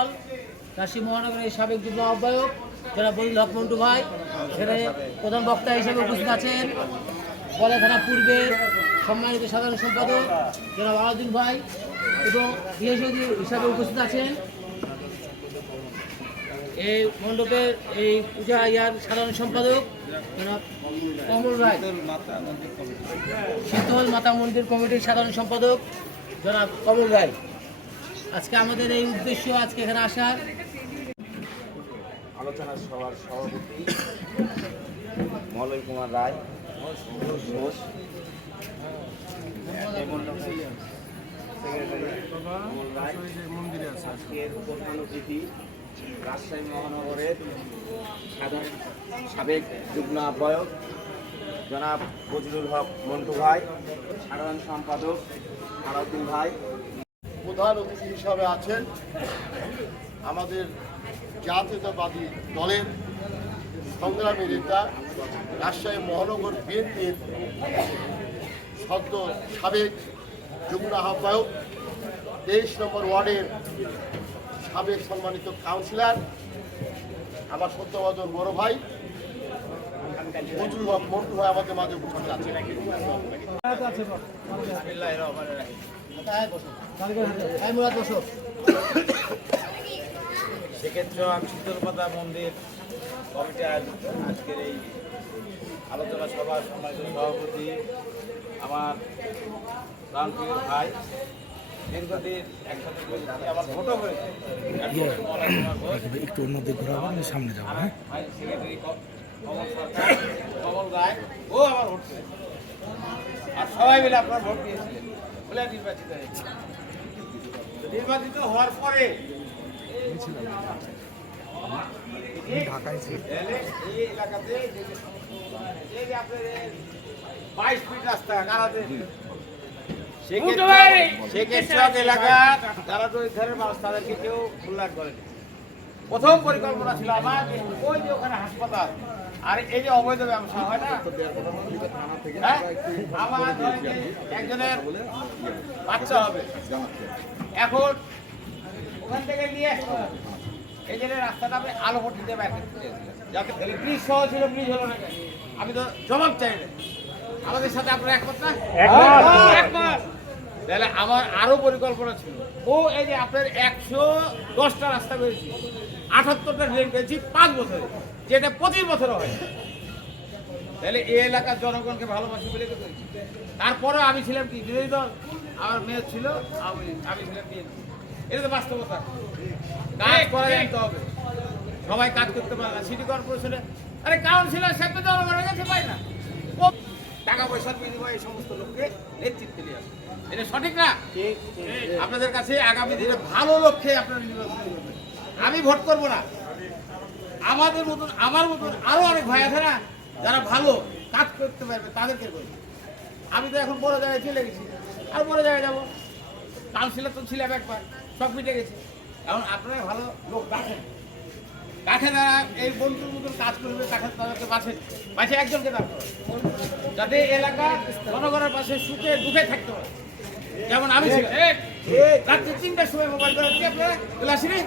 দল রাজশাহী মহানগরের সাবেক যুগ্ম আহ্বায়ক যারা বলিল হক মন্টু ভাই, সেখানে প্রধান বক্তা হিসেবে উপস্থিত আছেন বলা থানা পূর্বের সম্মানিত সাধারণ সম্পাদক যারা আলাউদ্দিন ভাই, এবং বিশেষ অতিথি হিসাবে উপস্থিত আছেন এই মণ্ডপের এই পূজা ইয়ার সাধারণ সম্পাদক জনাব কমল রায়, শীতল মাতা মন্দির কমিটির সাধারণ সম্পাদক জনাব কমল রায়। আজকে আমাদের এই উদ্দেশ্য আজকে এখানে আসার আলোচনা সভার সভাপতি মলয় কুমার রায় ঘোষ, আজকের প্রধান অতিথি রাজশাহী মহানগরের সাবেক যুগ্ম আহ্বায়ক জনাব ফজলুল হক মন্টু ভাই, সাধারণ সম্পাদক আলাউদ্দিন ভাই। প্রধান অতিথি হিসাবে আছেন আমাদের জাতীয়তাবাদী দলের সংগ্রামী নেতা রাজশাহী মহানগর বিএনপির সদ্য সাবেক যুগ্ম আহ্বায়ক 23 নম্বর ওয়ার্ডের সাবেক সম্মানিত কাউন্সিলর আমার সত্যবাদন বড় ভাই ফজলুল হক মন্টু ভাই আমাদের মাঝে উপস্থিত আছেন। সেক্ষেত্রে আমি শীতলপাতা মন্দির কমিটি আয়োজিত আজকের এই আলোচনা সভার সম্মানিত সভাপতি আমার প্রাণপ্রিয় ভাই, দীর্ঘদিন একসাথে করেছি, আমার ভোটও হয়েছে একটু অন্যদিকে ঘোরাবো, সামনে যাবো। হ্যাঁ, ভাই সেক্রেটারি কমল সরকার, কমল রায়, ও আমার ভোট পেয়েছে আর সবাই মিলে আপনার ভোট দিয়েছিলেন বলে নির্বাচিত হয়েছে। নির্বাচিত হওয়ার পরে এই এলাকাতে এই যে আপনার 22 ফিট রাস্তা কারাতে সেক্ষেত্রে এলাকা যারা ধারের মানুষ তাদেরকে কেউ উল্লেখ করেনি। প্রথম পরিকল্পনা ছিল আমার ওই যে ওখানে হাসপাতাল আর এই যে অবৈধ ব্যবসা হয় না, আমার একজনের বাচ্চা হবে, এখন ওখান থেকে নিয়ে এই যে রাস্তাটা আমি আলো ভর্তিতে বের করতে চেয়েছিলাম, যাতে ব্রিজ সহ ছিল, ব্রিজ হলো না। আমি তো জবাব চাই না, আমাদের সাথে আপনারা একমত না? একমত। তাহলে আমার আরো পরিকল্পনা ছিল, ও এই যে আপনার 110টা রাস্তা পেয়েছি, 78টা ড্রেন পেয়েছি 5 বছরে, যেটা 25 বছর হয়। তাহলে এই এলাকার জনগণকে ভালোবাসি বলে তো করেছি। তারপরে আমি ছিলাম কি বিরোধী দল, আমার মেয়ে ছিল আমি ছিলাম বিএনপি। এটা তো বাস্তবতা, কাজ করা জানতে হবে। সবাই কাজ করতে পারে না। সিটি কর্পোরেশনে আরে কাউন্সিলর সে তো জনগণের কাছে পায় না, টাকা পয়সার বিনিময়ে এই সমস্ত লোককে নেতৃত্বে নিয়ে আসে। এটা সঠিক না? আপনাদের কাছে আগামী দিনে ভালো লক্ষ্যে আপনারা নির্বাচন করবেন। আমি ভোট করবো না, আমাদের মতন আমার মতন আরো অনেক ভাই আছে না যারা ভালো কাজ করতে পারবে তাদেরকে করবে। আমি তো এখন বড় জায়গায় চলে গেছি, আর বড় জায়গায় যাবো। কাউন্সিলর তো ছিলাম একবার, সব মিটে গেছে। এখন আপনারা ভালো লোক রাখেন, কাছে যারা এই বন্ধুর মতন কাজ করবে তাদেরকে বাছে একজনকে দরকার, যাতে এলাকা জনগণের পাশে সুখে দুঃখে থাকতে পারে। যেমন আমি ছিলাম রাত্রি 3টার সময় মোবাইল করে আপনারা আসিনি,